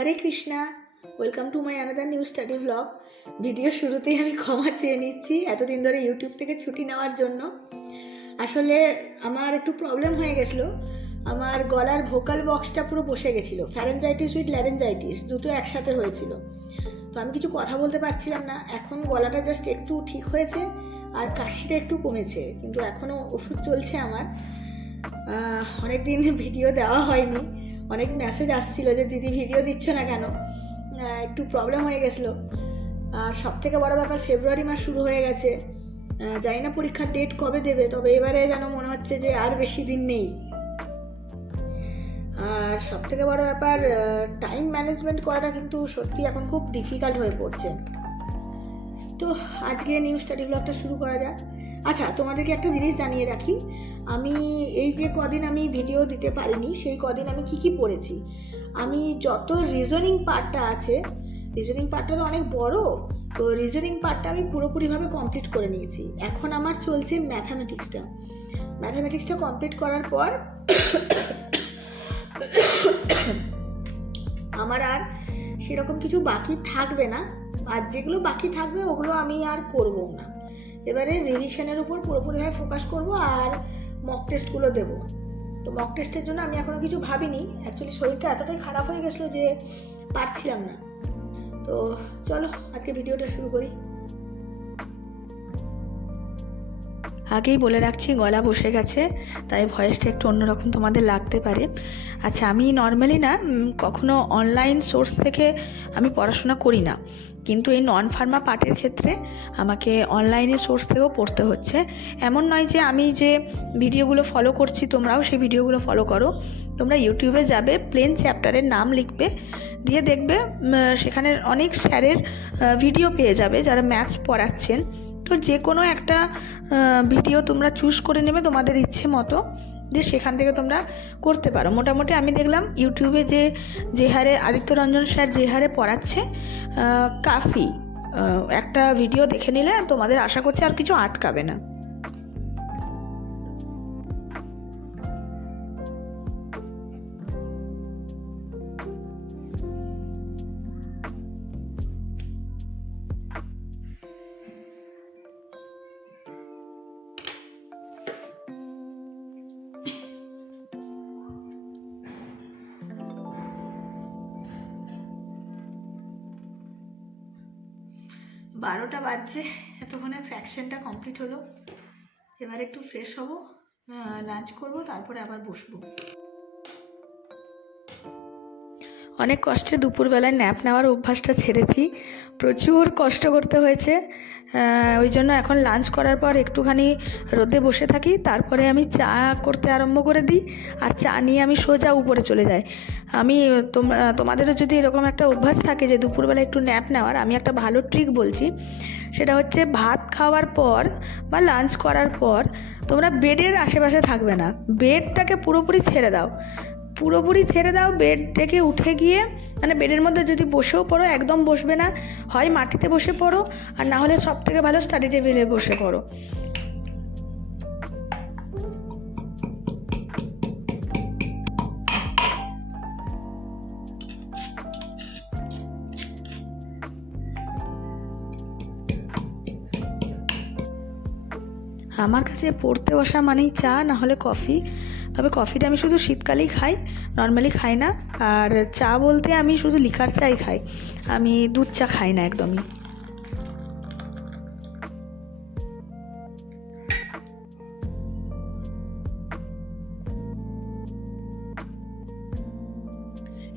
Hare Krishna, welcome to my another new study blog. Video শুরুতেই আমি ক্ষমা চেয়ে নিচ্ছি এতদিন ধরে ইউটিউব থেকে ছুটি নেওয়ার জন্য। আসলে আমার একটু প্রবলেম হয়ে গেছিলো, আমার গলার ভোকাল বক্সটা পুরো বসে গেছিলো। ফ্যারেঞ্জাইটিস উইথ ল্যারেঞ্জাইটিস দুটো একসাথে হয়েছিল, তো আমি কিছু কথা বলতে পারছিলাম না। এখন গলাটা জাস্ট একটু ঠিক হয়েছে আর কাশিটা একটু কমেছে, কিন্তু এখনও ওষুধ চলছে আমার। অনেক দিন ভিডিও দেওয়া হয়নি, অনেক মেসেজ আসছিল যে দিদি ভিডিও দিচ্ছ না কেন। একটু প্রবলেম হয়ে গেছিলো। আর সবথেকে বড় ব্যাপার, ফেব্রুয়ারি মাস শুরু হয়ে গেছে, জানি না পরীক্ষার ডেট কবে দেবে, তবে এবারে যেন মনে হচ্ছে যে আর বেশি দিন নেই। আর সবথেকে বড় ব্যাপার, টাইম ম্যানেজমেন্ট করাটা কিন্তু সত্যি এখন খুব ডিফিকাল্ট হয়ে পড়ছে। তো আজকে নিউ স্টাডি ব্লগটা শুরু করা যাক। আচ্ছা, তোমাদেরকে একটা জিনিস জানিয়ে রাখি, আমি এই যে কদিন আমি ভিডিও দিতে পারিনি, সেই কদিন আমি কি পড়েছি। আমি যত রিজনিং পার্টটা আছে, রিজনিং পার্টটা তো অনেক বড়, তো রিজনিং পার্টটা আমি পুরোপুরিভাবে কমপ্লিট করে নিয়েছি। এখন আমার চলছে ম্যাথামেটিক্সটা কমপ্লিট করার পর আমার আর সেরকম কিছু বাকি থাকবে না। আর যেগুলো বাকি থাকবে ওগুলো আমি আর করবো না। এবারে রিভিশনের উপর পুরোপুরিভাবে ফোকাস করব আর মক টেস্টগুলো দেবো। তো মক টেস্টের জন্য আমি এখনও কিছু ভাবিনি। অ্যাকচুয়ালি শরীরটা এতটাই খারাপ হয়ে গেছিলো যে পারছিলাম না। তো চলো আজকে ভিডিওটা শুরু করি। আগেই বলে রাখছি, গলা বসে গেছে, তাই ভয়েসটা একটু অন্যরকম তোমাদের লাগতে পারে। আচ্ছা, আমি নর্মালি না কখনো অনলাইন সোর্স থেকে আমি পড়াশোনা করি না, কিন্তু এই নন ফার্মা পার্টের ক্ষেত্রে আমাকে অনলাইনে সোর্স থেকেও পড়তে হচ্ছে। এমন নয় যে আমি যে ভিডিওগুলো ফলো করছি তোমরাও সেই ভিডিওগুলো ফলো করো। তোমরা ইউটিউবে যাবে, প্লেন চ্যাপ্টারের নাম লিখবে, দিয়ে দেখবে সেখানে অনেক স্যারের ভিডিও পেয়ে যাবে যারা ম্যাথস পড়াচ্ছেন। তো যে কোনো একটা ভিডিও তোমরা চুজ করে নেবে তোমাদের ইচ্ছে মতো, যে সেখান থেকে তোমরা করতে পারো। মোটামুটি আমি দেখলাম ইউটিউবে যে হারে আদিত্য রঞ্জন স্যার যে হারে পড়াচ্ছে, কাফি একটা ভিডিও দেখে নিলে তোমাদের আশা করছি আর কিছু আটকাবে না। বারোটা বাজছে, এতক্ষণে ফ্র্যাকশনটা কমপ্লিট হলো। এবার একটু ফ্রেশ হব, লাঞ্চ করব, তারপরে আবার বসবো। অনেক কষ্টে দুপুরবেলায় ন্যাপ নেওয়ার অভ্যাসটা ছেড়েছি, প্রচুর কষ্ট করতে হয়েছে। ওই জন্য এখন লাঞ্চ করার পর একটুখানি রোদে বসে থাকি, তারপরে আমি চা করতে আরম্ভ করে দিই, আর চা নিয়ে আমি সোজা উপরে চলে যাই। আমি তোমাদেরও যদি এরকম একটা অভ্যাস থাকে যে দুপুরবেলা একটু ন্যাপ নেওয়ার, আমি একটা ভালো ট্রিক বলছি। সেটা হচ্ছে, ভাত খাওয়ার পর বা লাঞ্চ করার পর তোমরা বেডের আশেপাশে থাকবে না, বেডটাকে পুরোপুরি ছেড়ে দাও। বেড থেকে উঠে গিয়ে, মানে বেডের মধ্যে যদি বসেও পড়ো একদম বসবে না, হয় মাটিতে বসে পড়ো, আর না হলে সব থেকে ভালো স্টাডি টেবিলে বসে পড়ো। আমার কাছে পড়তে বসা মানেই চা, না হলে কফি। তবে কফিটা আমি শুধু শীতকালেই খাই, নর্মালি খাই না। আর চা বলতে আমি শুধু লিকার চাই খাই, আমি দুধ চা খাই না একদমই।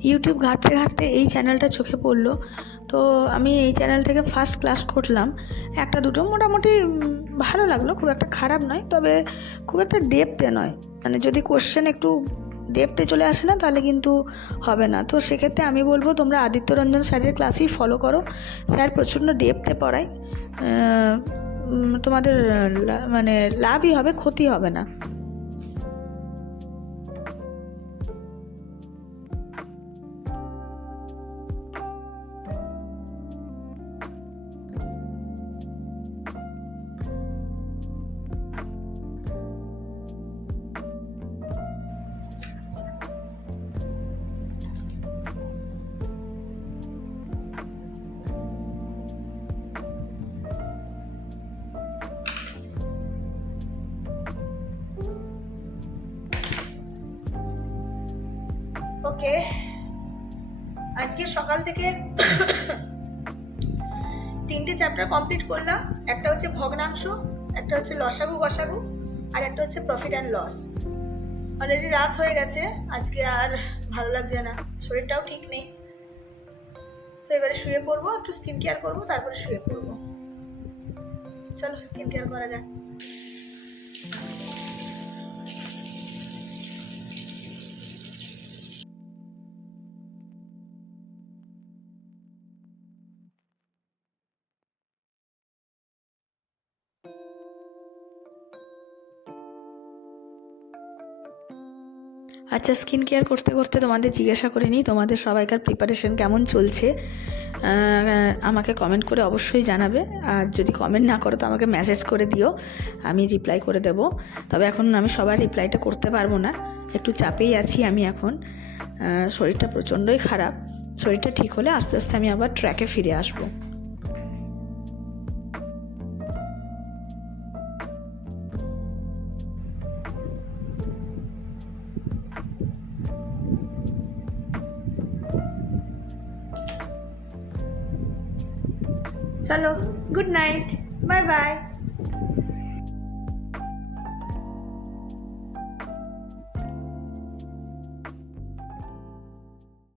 ইউটিউব ঘাঁটতে ঘাঁটতে এই চ্যানেলটা চোখে পড়লো, তো আমি এই চ্যানেলটাকে ফার্স্ট ক্লাস করলাম। একটা দুটো মোটামুটি ভালো লাগলো, খুব একটা খারাপ নয়, তবে খুব একটা ডেপথে নয়। মানে যদি কোশ্চেন একটু ডেপথে চলে আসে না তাহলে কিন্তু হবে না। তো সেক্ষেত্রে আমি বলবো তোমরা আদিত্য রঞ্জন স্যারের ক্লাসই ফলো করো। স্যার প্রচণ্ড ডেপথে পড়ায়, তোমাদের মানে লাভই হবে, ক্ষতি হবে না। ওকে, আজকে সকাল থেকে 3টে চ্যাপ্টার কমপ্লিট করলাম। একটা হচ্ছে ভগ্নাংশ, একটা হচ্ছে লসাগু গসাগু, আর একটা হচ্ছে প্রফিট অ্যান্ড লস। অলরেডি রাত হয়ে গেছে, আজকে আর ভালো লাগছে না, শরীরটাও ঠিক নেই। তো এবারে শুয়ে পড়বো, একটু স্কিন কেয়ার করবো, তারপরে শুয়ে পড়বো। চলো স্কিন কেয়ার করা যাক। আচ্ছা, স্কিন কেয়ার করতে করতে তোমাদের জিজ্ঞাসা করে নিই, তোমাদের সবাইকার প্রিপারেশন কেমন চলছে। আমাকে কমেন্ট করে অবশ্যই জানাবে, আর যদি কমেন্ট না করো তো আমাকে মেসেজ করে দিও, আমি রিপ্লাই করে দেব। তবে এখন আমি সবার রিপ্লাইটা করতে পারবো না, একটু চাপেই আছি আমি এখন। শরীরটা প্রচণ্ডই খারাপ। শরীরটা ঠিক হলে আস্তে আস্তে আমি আবার ট্র্যাকে ফিরে আসবো। চলো, গুড নাইট, বাই বাই।